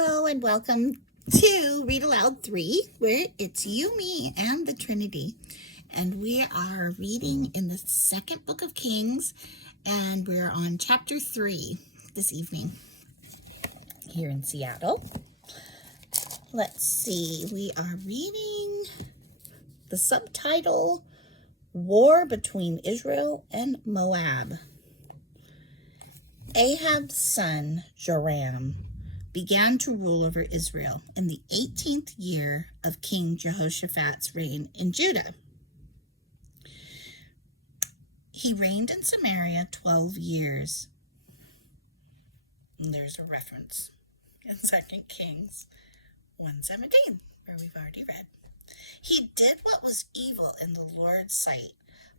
Hello and welcome to Read Aloud 3, where it's you, me, and the Trinity. And we are reading in the second book of Kings, and we're on chapter 3 this evening here in Seattle. Let's see, we are reading the subtitle, War Between Israel and Moab. Ahab's son, Joram, began to rule over Israel in the 18th year of King Jehoshaphat's reign in Judah. He reigned in Samaria 12 years. And there's a reference in 2 Kings 1:17, where we've already read. He did what was evil in the Lord's sight,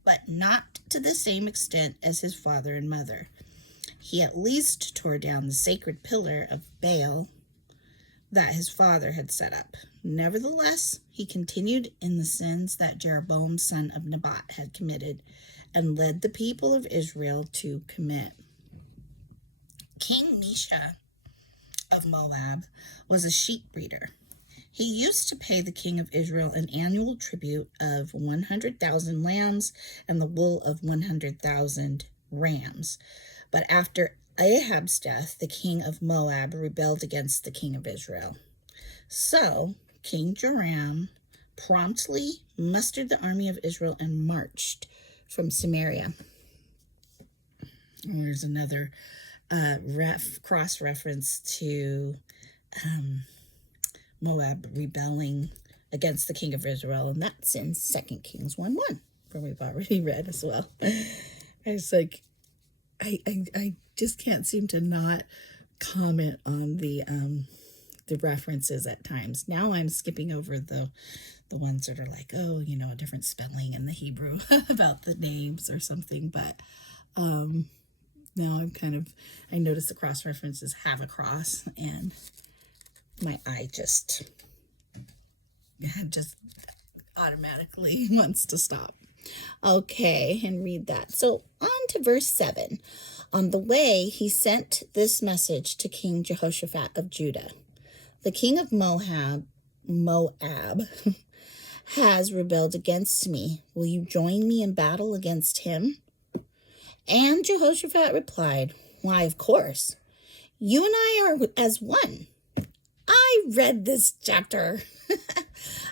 but not to the same extent as his father and mother. He at least tore down the sacred pillar of Baal that his father had set up. Nevertheless, he continued in the sins that Jeroboam, son of Nebat, had committed and led the people of Israel to commit. King Mesha of Moab was a sheep breeder. He used to pay the king of Israel an annual tribute of 100,000 lambs and the wool of 100,000 rams. But after Ahab's death, the king of Moab rebelled against the king of Israel. So King Joram promptly mustered the army of Israel and marched from Samaria. And there's another cross-reference to Moab rebelling against the king of Israel, and that's in 2 Kings 1:1, where we've already read as well. It's like, I just can't seem to not comment on the references at times. Now I'm skipping over the ones that are like, oh, you know, a different spelling in the Hebrew about the names or something. But now I notice the cross references have a cross, and my eye just automatically wants to stop. Okay, and read that. So on to verse 7. On the way, he sent this message to King Jehoshaphat of Judah. The king of Moab has rebelled against me. Will you join me in battle against him? And Jehoshaphat replied, why, of course. You and I are as one. I read this chapter.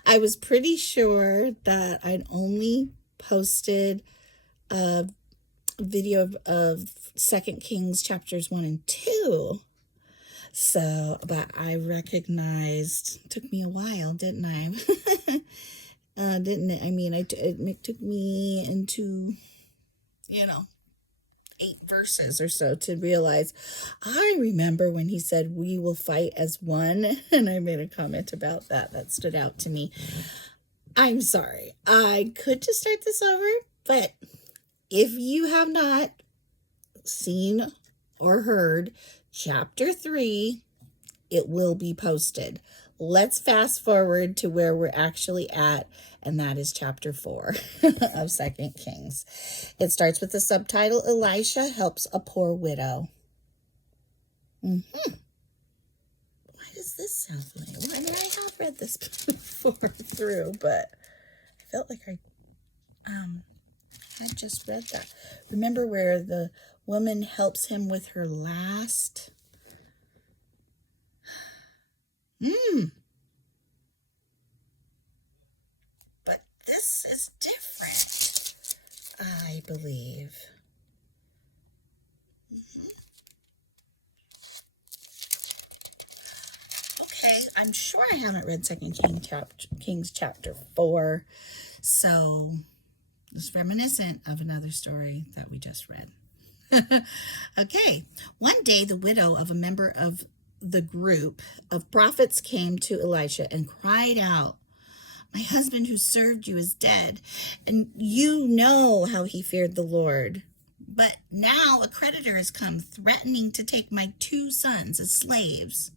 I was pretty sure that I'd only posted a video of 2 Kings chapters 1 and 2. So, but I recognized, it took me a while, didn't I? Didn't it? I mean, it took me into, 8 verses or so to realize. I remember when he said, we will fight as one, and I made a comment about that. That stood out to me. I'm sorry. I could just start this over, but if you have not seen or heard chapter 3, it will be posted. Let's fast forward to where we're actually at, and that is chapter 4 of 2 Kings. It starts with the subtitle, Elisha helps a poor widow. Why does this sound familiar? Well, I mean, I have read this before through, but I felt like I had just read that. Remember where the woman helps him with her last... But this is different, I believe. Okay, I'm sure I haven't read 2 Kings chapter 4, so it's reminiscent of another story that we just read. Okay, one day the widow of a member of the group of prophets came to Elisha and cried out, my husband who served you is dead, and you know how he feared the Lord. But now a creditor has come threatening to take my 2 sons as slaves.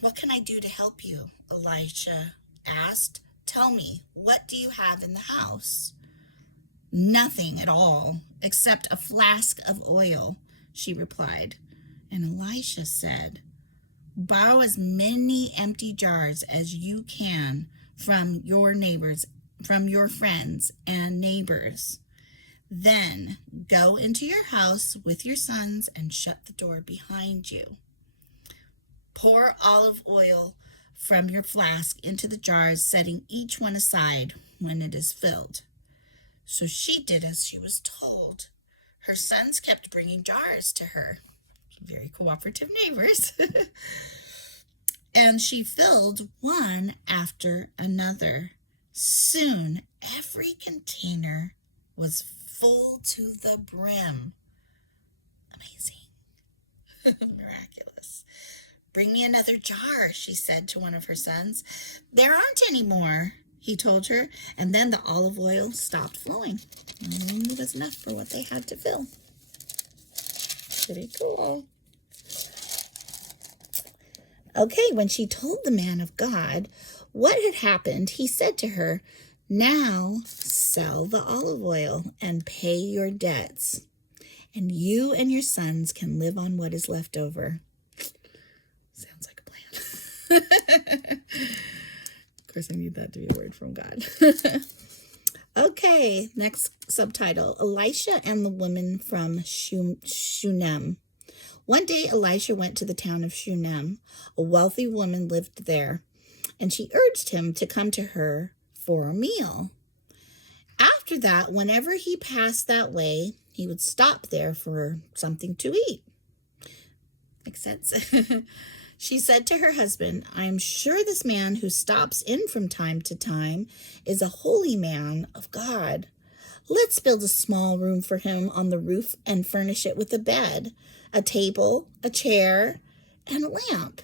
What can I do to help you? Elisha asked. Tell me, what do you have in the house? Nothing at all, except a flask of oil, she replied. And Elisha said, Borrow as many empty jars as you can from your neighbors, from your friends and neighbors. Then go into your house with your sons and shut the door behind you. Pour olive oil from your flask into the jars, setting each one aside when it is filled." So she did as she was told. Her sons kept bringing jars to her. Very cooperative neighbors. And she filled one after another. Soon, every container was full to the brim. Amazing. Miraculous. "Bring me another jar," she said to one of her sons. "There aren't any more," he told her, and then the olive oil stopped flowing. It was enough for what they had to fill. Pretty cool. Okay, when she told the man of God what had happened, he said to her, "Now sell the olive oil and pay your debts, and you and your sons can live on what is left over." Sounds like a plan. Of course, I need that to be a word from God. Okay, next subtitle, Elisha and the woman from Shunem. One day, Elisha went to the town of Shunem. A wealthy woman lived there, and she urged him to come to her for a meal. After that, whenever he passed that way, he would stop there for something to eat. Makes sense. She said to her husband, "I am sure this man who stops in from time to time is a holy man of God. Let's build a small room for him on the roof and furnish it with a bed, a table, a chair, and a lamp.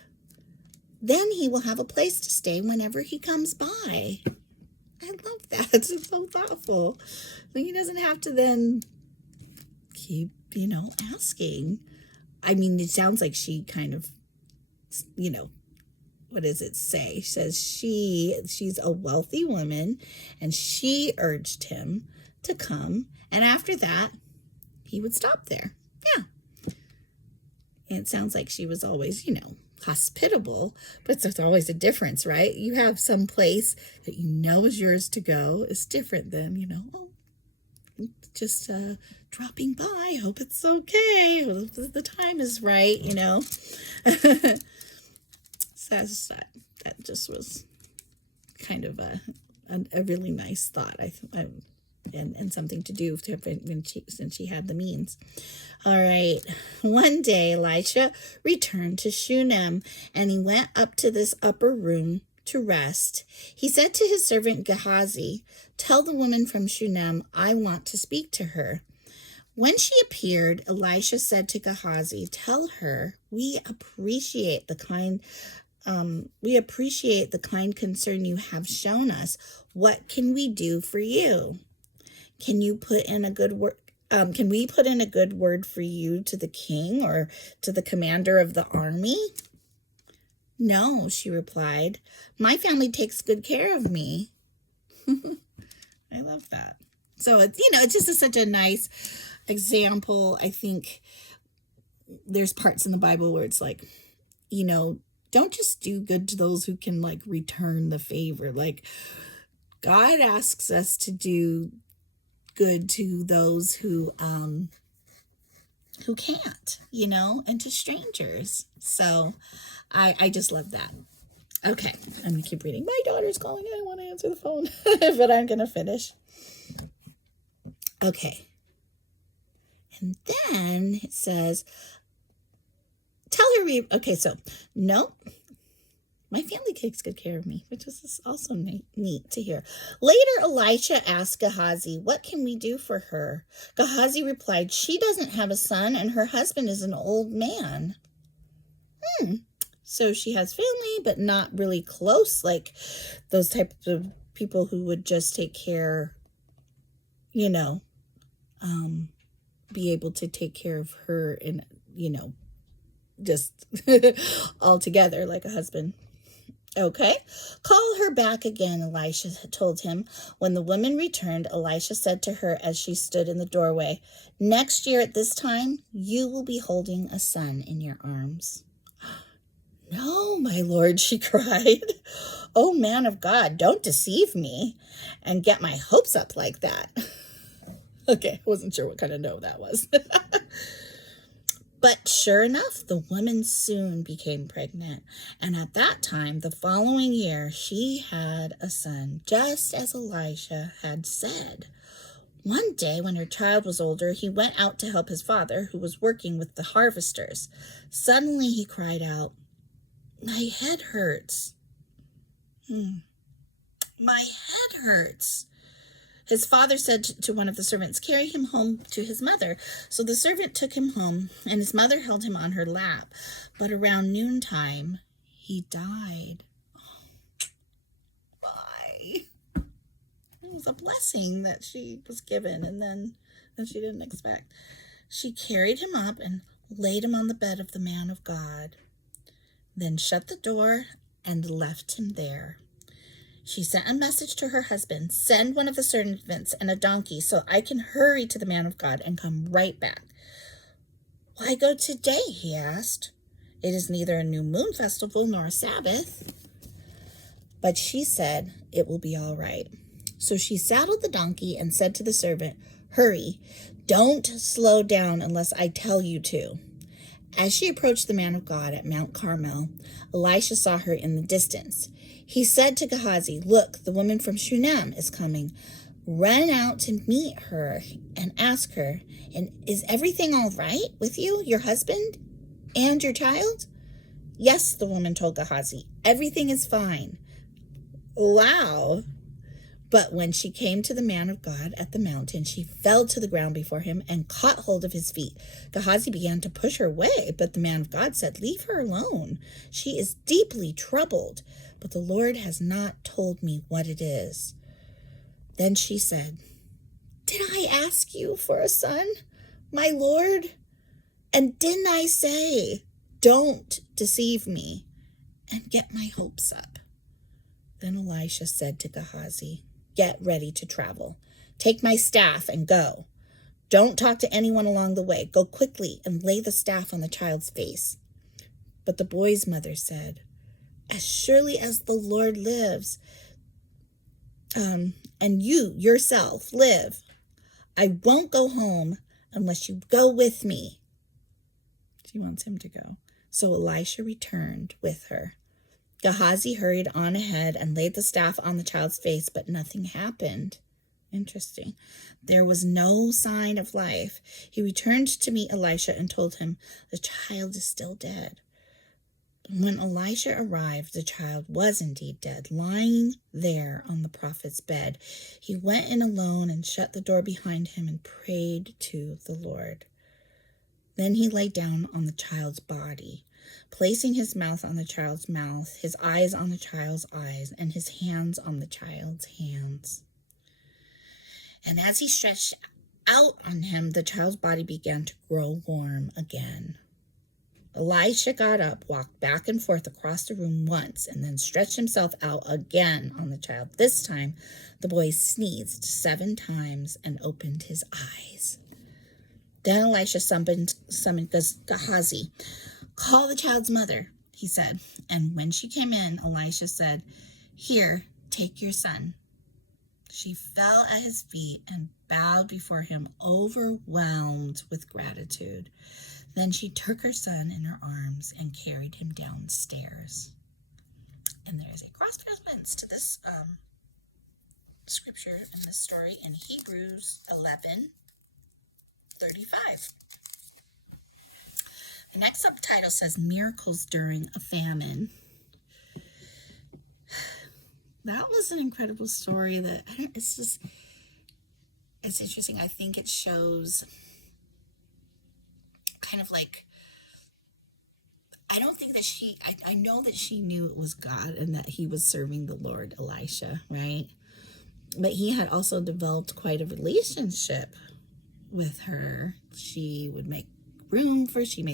Then he will have a place to stay whenever he comes by." I love that. It's so thoughtful. He doesn't have to then keep, asking. I mean, it sounds like she kind of, what does it say? She says she's a wealthy woman, and she urged him to come. And after that, he would stop there. Yeah. And it sounds like she was always, hospitable, but there's always a difference, right? You have some place that is yours to go is different than, just dropping by. Hope it's okay. Hope the time is right, So that just was kind of a really nice thought. And something to do since she had the means. All right. One day, Elisha returned to Shunem, and he went up to this upper room to rest. He said to his servant Gehazi, "Tell the woman from Shunem I want to speak to her." When she appeared, Elisha said to Gehazi, "Tell her we appreciate the kind concern you have shown us. What can we do for you? Can we put in a good word for you to the king or to the commander of the army?" "No," she replied. "My family takes good care of me." I love that. So it's just such a nice example. I think there's parts in the Bible where it's like, don't just do good to those who can return the favor. God asks us to do good to those who can't, and to strangers. So I just love that. Okay, I'm gonna keep reading. My daughter's calling. I want to answer the phone, but I'm gonna finish. Okay. And then it says, tell her no, my family takes good care of me, which is also neat to hear. Later, Elisha asked Gehazi, "What can we do for her?" Gehazi replied, "She doesn't have a son, and her husband is an old man." So she has family, but not really close, like those types of people who would just take care, be able to take care of her and, just all together like a husband. Okay, call her back again, Elisha told him. When the woman returned, Elisha said to her as she stood in the doorway, "Next year at this time, you will be holding a son in your arms." "No, my lord," she cried. "Oh, man of God, don't deceive me and get my hopes up like that." Okay, I wasn't sure what kind of no that was. But sure enough, the woman soon became pregnant. And at that time, the following year, she had a son, just as Elisha had said. One day, when her child was older, he went out to help his father, who was working with the harvesters. Suddenly, he cried out, "My head hurts. My head hurts." His father said to one of the servants, "Carry him home to his mother." So the servant took him home, and his mother held him on her lap. But around noontime, he died. Why? It was a blessing that she was given, and then that she didn't expect. She carried him up and laid him on the bed of the man of God, then shut the door and left him there. She sent a message to her husband, "Send one of the servants and a donkey so I can hurry to the man of God and come right back." "Why go today?" he asked. "It is neither a new moon festival nor a Sabbath." But she said, "It will be all right." So she saddled the donkey and said to the servant, "Hurry, don't slow down unless I tell you to." As she approached the man of God at Mount Carmel, Elisha saw her in the distance. He said to Gehazi, "Look, the woman from Shunem is coming. Run out to meet her and ask her, 'And is everything all right with you, your husband, and your child?'" "Yes," the woman told Gehazi, "everything is fine." Wow. But when she came to the man of God at the mountain, she fell to the ground before him and caught hold of his feet. Gehazi began to push her away, but the man of God said, "Leave her alone. She is deeply troubled, but the Lord has not told me what it is." Then she said, "Did I ask you for a son, my Lord? And didn't I say, 'Don't deceive me and get my hopes up'?" Then Elisha said to Gehazi, "Get ready to travel. Take my staff and go. Don't talk to anyone along the way. Go quickly and lay the staff on the child's face." But the boy's mother said, "As surely as the Lord lives, and you yourself live, I won't go home unless you go with me." She wants him to go. So Elisha returned with her. Gehazi hurried on ahead and laid the staff on the child's face, but nothing happened. Interesting. There was no sign of life. He returned to meet Elisha and told him, "The child is still dead." When Elisha arrived, the child was indeed dead, lying there on the prophet's bed. He went in alone and shut the door behind him and prayed to the Lord. Then he lay down on the child's body, placing his mouth on the child's mouth, his eyes on the child's eyes, and his hands on the child's hands. And as he stretched out on him, the child's body began to grow warm again. Elisha got up, walked back and forth across the room once, and then stretched himself out again on the child. This time, the boy sneezed 7 times and opened his eyes. Then Elisha summoned Gehazi. "Call the child's mother," he said. And when she came in, Elisha said, "Here, take your son." She fell at his feet and bowed before him, overwhelmed with gratitude. Then she took her son in her arms and carried him downstairs. And there is a cross-reference to this scripture in this story in Hebrews 11:35. The next subtitle says "Miracles During a Famine." That was an incredible story that it's interesting. I think it shows kind of like, I don't think that I know that she knew it was God and that he was serving the Lord, Elisha, right? But he had also developed quite a relationship with her. She made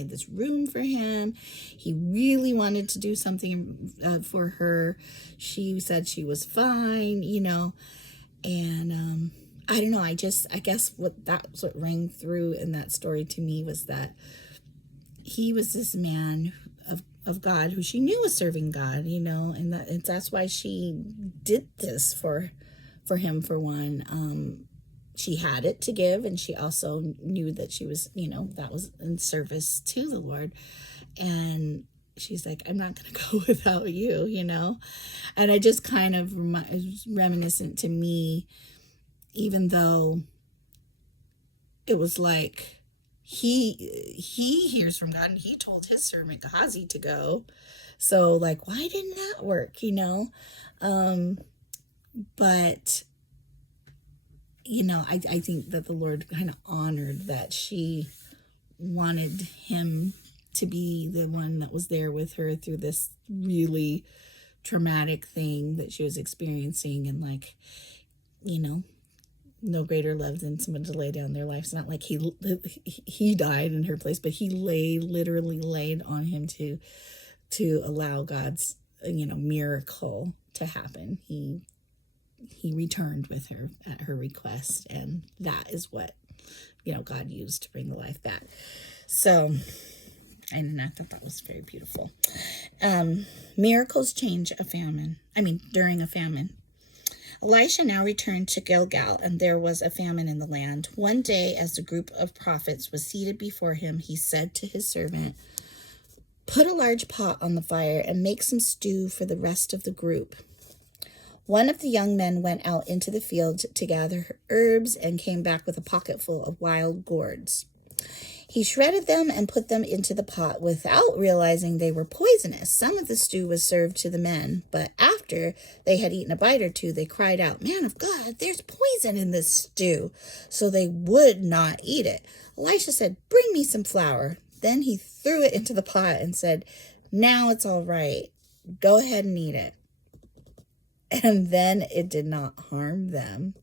this room for him. He really wanted to do something for her. She said she was fine, and I don't know. I guess what rang through in that story to me was that he was this man of God, who she knew was serving God, and that's why she did this for him, for one. She had it to give, and she also knew that she was, that was in service to the Lord. And she's like, I'm not going to go without you, And it just kind of is reminiscent to me, even though it was like he hears from God, and he told his servant Gehazi to go. So like, why didn't that work, But I think that the Lord kind of honored that she wanted him to be the one that was there with her through this really traumatic thing that she was experiencing. And like, no greater love than someone to lay down their life. It's not like he died in her place, but he literally laid on him to allow God's, miracle to happen. He returned with her at her request, and that is what, God used to bring the life back. So, and I thought that was very beautiful. Miracles change during a famine. Elisha now returned to Gilgal, and there was a famine in the land. One day, as the group of prophets was seated before him, he said to his servant, "Put a large pot on the fire and make some stew for the rest of the group." One of the young men went out into the field to gather herbs and came back with a pocketful of wild gourds. He shredded them and put them into the pot without realizing they were poisonous. Some of the stew was served to the men, but after they had eaten a bite or two, they cried out, "Man of God, there's poison in this stew." So they would not eat it. Elisha said, "Bring me some flour." Then he threw it into the pot and said, "Now it's all right. Go ahead and eat it." And then it did not harm them.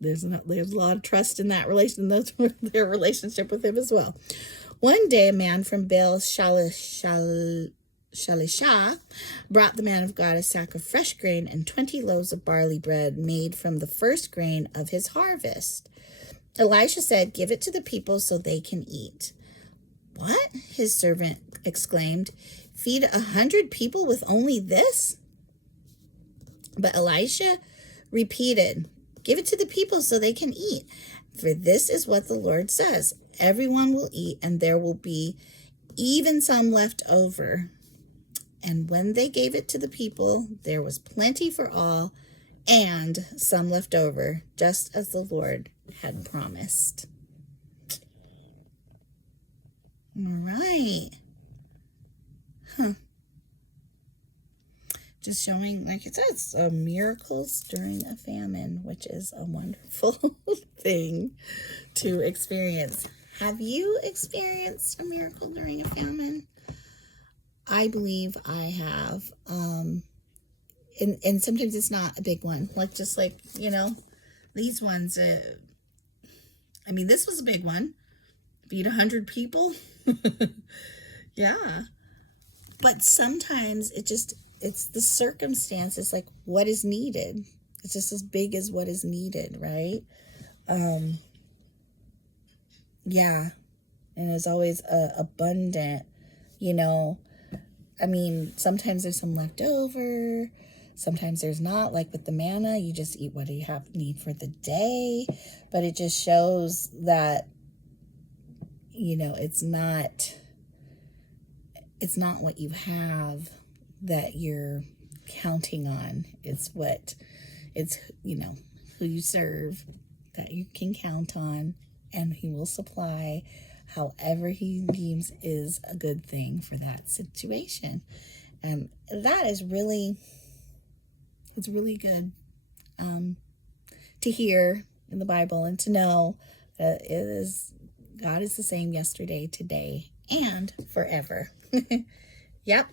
There's a lot of trust in that their relationship with him as well. One day, a man from Baal Shalisha brought the man of God a sack of fresh grain and 20 loaves of barley bread made from the first grain of his harvest. Elisha said, "Give it to the people so they can eat." "What?" his servant exclaimed. "Feed 100 people with only this?" But Elisha repeated, "Give it to the people so they can eat. For this is what the Lord says, everyone will eat, and there will be even some left over." And when they gave it to the people, there was plenty for all, and some left over, just as the Lord had promised. All right. Just showing, like it says, miracles during a famine, which is a wonderful thing to experience. Have you experienced a miracle during a famine? I believe I have. And sometimes it's not a big one. Just like, these ones. This was a big one. Feed 100 people. Yeah. But sometimes it's the circumstances, like what is needed. It's just as big as what is needed, right? Yeah. And it's always abundant, sometimes there's some left over. Sometimes there's not. Like with the manna, you just eat what you need for the day. But it just shows that, it's not what you have that you're counting on. It's who you serve that you can count on, and he will supply however he deems is a good thing for that situation. And that is really, it's really good to hear in the Bible and to know that God is the same yesterday, today, and forever. Yep.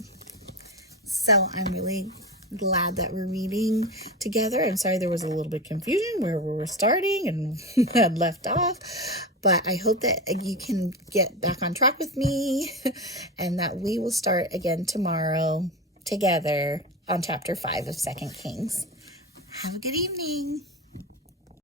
So I'm really glad that we're reading together. I'm sorry there was a little bit of confusion where we were starting and had left off, but I hope that you can get back on track with me and that we will start again tomorrow together on chapter 5 of 2 Kings. Have a good evening.